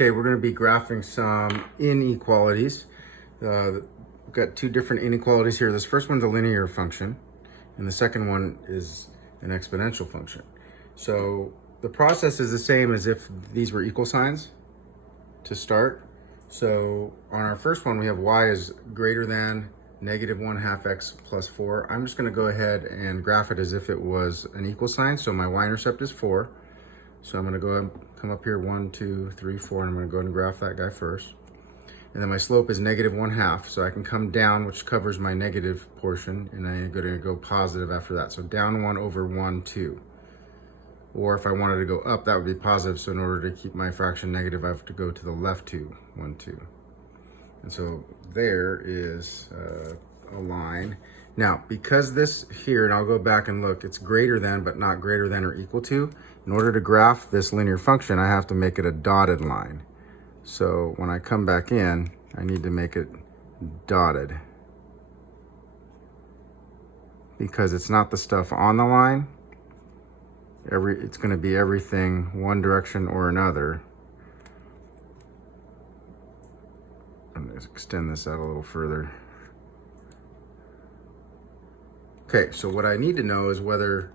Okay, we're going to be graphing some inequalities. We've got two different inequalities here. This first one's a linear function, and the second one is an exponential function. So the process is the same as if these were equal signs to start. So on our first one, we have y is greater than -1/2 x plus 4. I'm just going to go ahead and graph it as if it was an equal sign. So my y-intercept is 4. So I'm going to go and come up here 1, 2, 3, 4, and I'm going to go ahead and graph that guy first. And then my slope is -1/2, so I can come down, which covers my negative portion, and I'm going to go positive after that. So down 1 over 1, 2. Or if I wanted to go up, that would be positive. So in order to keep my fraction negative, I have to go to the left 2, 1, 2. And so there is a line. Now, because this here, and I'll go back and look, it's greater than, but not greater than or equal to. In order to graph this linear function, I have to make it a dotted line. So when I come back in, I need to make it dotted, because it's not the stuff on the line. It's going to be everything one direction or another. I'm going to extend this out a little further. Okay, so what I need to know is whether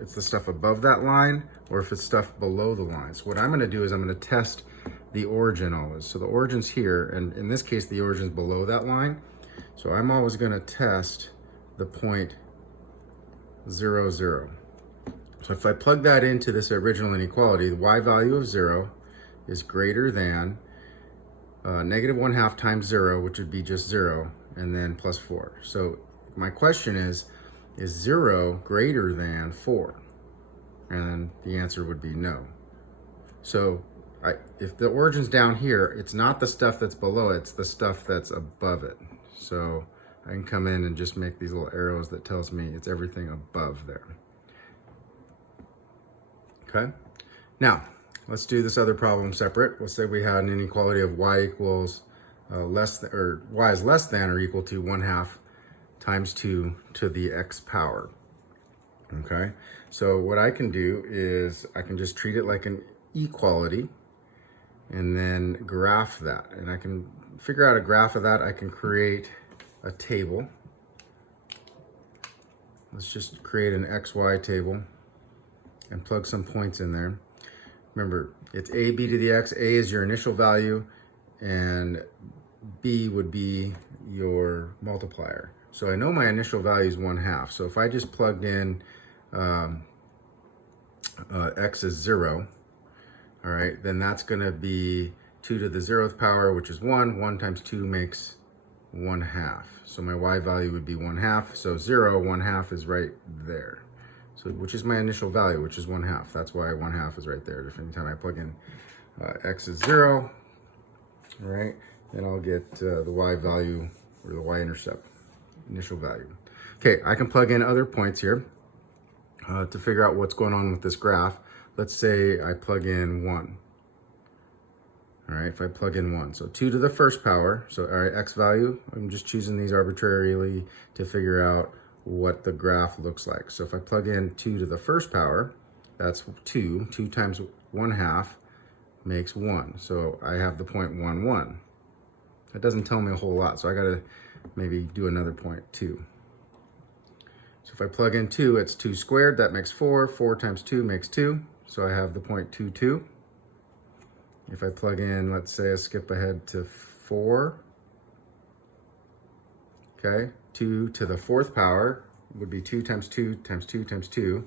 it's the stuff above that line or if it's stuff below the line. So what I'm going to do is I'm going to test the origin always. So the origin's here, and in this case, the origin's below that line. So I'm always going to test the point 0, 0. So if I plug that into this original inequality, the y value of 0 is greater than -1/2 times 0, which would be just 0, and then plus 4. So my question is 0 greater than 4? And the answer would be no. So if the origin's down here, it's not the stuff that's below it, it's the stuff that's above it. So I can come in and just make these little arrows that tells me it's everything above there. Okay, now let's do this other problem separate. Let's say we had an inequality of y equals y is less than or equal to 1/2 times 2 to the x power. Okay, so what I can do is I can just treat it like an equality and then graph that. And I can figure out a graph of that. I can create a table. Let's just create an XY table and plug some points in there. Remember, it's a b to the x. A is your initial value, and b would be your multiplier. So I know my initial value is 1/2. So if I just plugged in x is 0, all right, then that's going to be 2 to the 0th power, which is 1. 1 times 2 makes 1/2. So my y value would be 1/2. So 0, 1/2 is right there. So which is my initial value, which is 1/2. That's why 1/2 is right there. If anytime I plug in x is 0, all right, then I'll get the y value, or the y-intercept, initial value. Okay, I can plug in other points here to figure out what's going on with this graph. Let's say I plug in 1. All right, if I plug in 1, so 2 to the first power. So all right, x value, I'm just choosing these arbitrarily to figure out what the graph looks like. So if I plug in 2 to the first power, that's 2. 2 times 1/2 makes 1. So I have the point 1, 1. That doesn't tell me a whole lot, so I gotta maybe do another point 2. So if I plug in 2, it's 2 squared, that makes 4. 4 times 2 makes 2. So I have the point 2, 2. If I plug in, let's say I skip ahead to 4. Okay, 2 to the 4th power would be 2 times 2 times 2 times 2,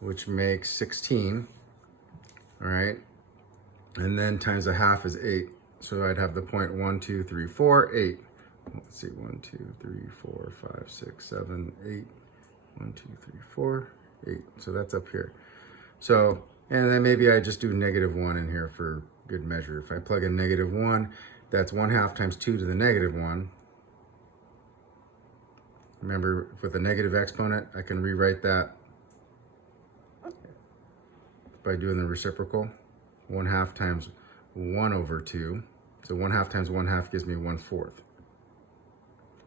which makes 16. All right, and then times 1/2 is 8. So I'd have the point 1, 2, 3, 4, 8. Let's see, 1, 2, 3, 4, 5, 6, 7, 8. 1, 2, 3, 4, 8. So that's up here. So, and then maybe I just do -1 in here for good measure. If I plug in -1, that's 1/2 times 2 to the -1. Remember, with a negative exponent, I can rewrite that by doing the reciprocal. 1/2 times 1 over 2. So 1/2 times 1/2 gives me 1/4.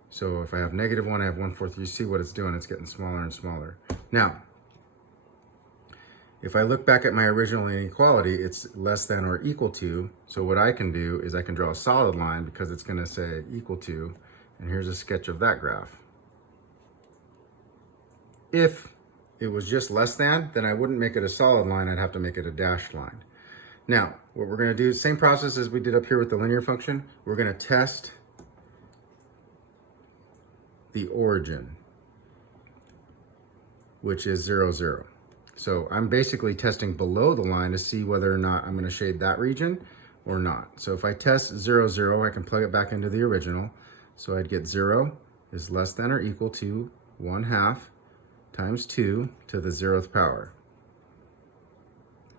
So if I have -1, I have 1/4. You see what it's doing, it's getting smaller and smaller. Now, If I look back at my original inequality, it's less than or equal to. So what I can do is I can draw a solid line because it's going to say equal to. And here's a sketch of that graph. If it was just less than, then I wouldn't make it a solid line. I'd have to make it a dashed line. Now, what we're going to do, same process as we did up here with the linear function. We're going to test the origin, which is 0, 0. So I'm basically testing below the line to see whether or not I'm going to shade that region or not. So if I test 0, 0, I can plug it back into the original. So I'd get 0 is less than or equal to 1/2 times 2 to the 0th power.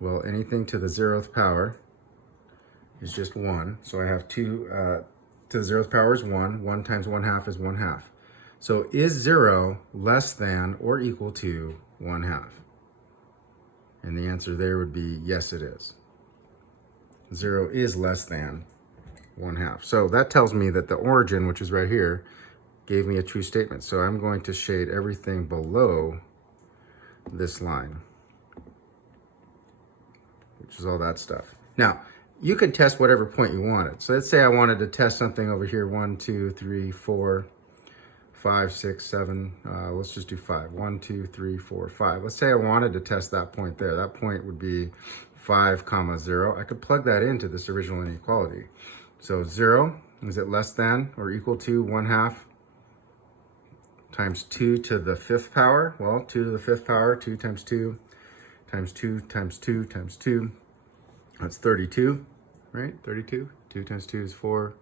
Well, anything to the 0th power is just 1. So I have 2 to the 0th power is 1. 1 times 1/2 is 1/2. So is 0 less than or equal to 1/2? And the answer there would be yes, it is. 0 is less than 1/2. So that tells me that the origin, which is right here, gave me a true statement. So I'm going to shade everything below this line, which is all that stuff. Now, you can test whatever point you wanted. So let's say I wanted to test something over here, 1, 2, 3, 4, 5, 6, 7, let's just do 5. 1, 2, 3, 4, 5. Let's say I wanted to test that point there. That point would be 5, 0. I could plug that into this original inequality. So 0, is it less than or equal to 1/2 times 2 to the 5th power? Well, 2 to the 5th power, 2 times 2 times 2 times 2 times 2. That's 32, right? 32. 2 times 2 is 4,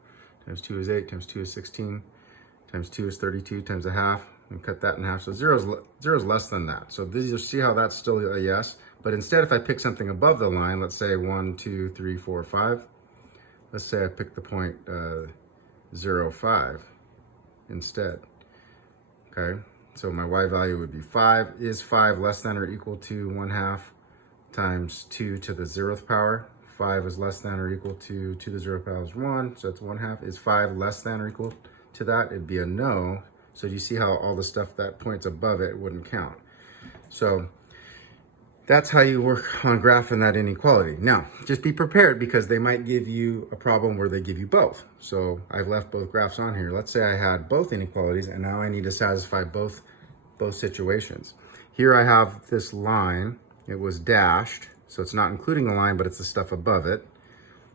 times 2 is 8, times 2 is 16. Times 2 is 32 times 1/2, and cut that in half. So 0 is less than that. So this, you'll see how that's still a yes. But instead, if I pick something above the line, let's say 1, 2, 3, 4, 5. Let's say I pick the point 0, 5 instead. Okay, so my y value would be 5. Is 5 less than or equal to 1/2 times 2 to the 0th power? 5 is less than or equal to 2 to the 0th power is 1, so it's 1/2. Is 5 less than or equal to that? It'd be a no. So you see how all the stuff that points above it wouldn't count. So that's how you work on graphing that inequality. Now, just be prepared because they might give you a problem where they give you both. So I've left both graphs on here. Let's say I had both inequalities and now I need to satisfy both situations. Here I have this line. It was dashed, so it's not including the line, but it's the stuff above it.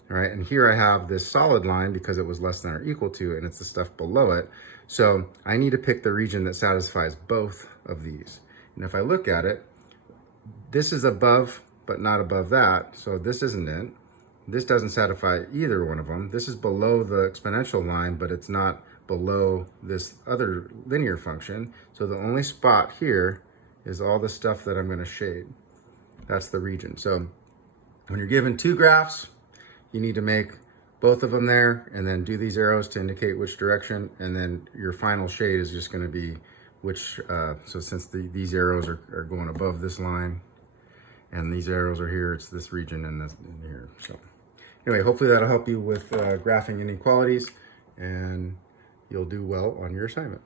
All right, and here I have this solid line because it was less than or equal to, and it's the stuff below it. So I need to pick the region that satisfies both of these. And if I look at it, this is above, but not above that. So this isn't it. This doesn't satisfy either one of them. This is below the exponential line, but it's not below this other linear function. So the only spot here is all the stuff that I'm going to shade. That's the region. So when you're given two graphs, you need to make both of them there and then do these arrows to indicate which direction, and then your final shade is just going to be which, so since these arrows are going above this line and these arrows are here, it's this region and this in here. So anyway, hopefully that'll help you with graphing inequalities and you'll do well on your assignment.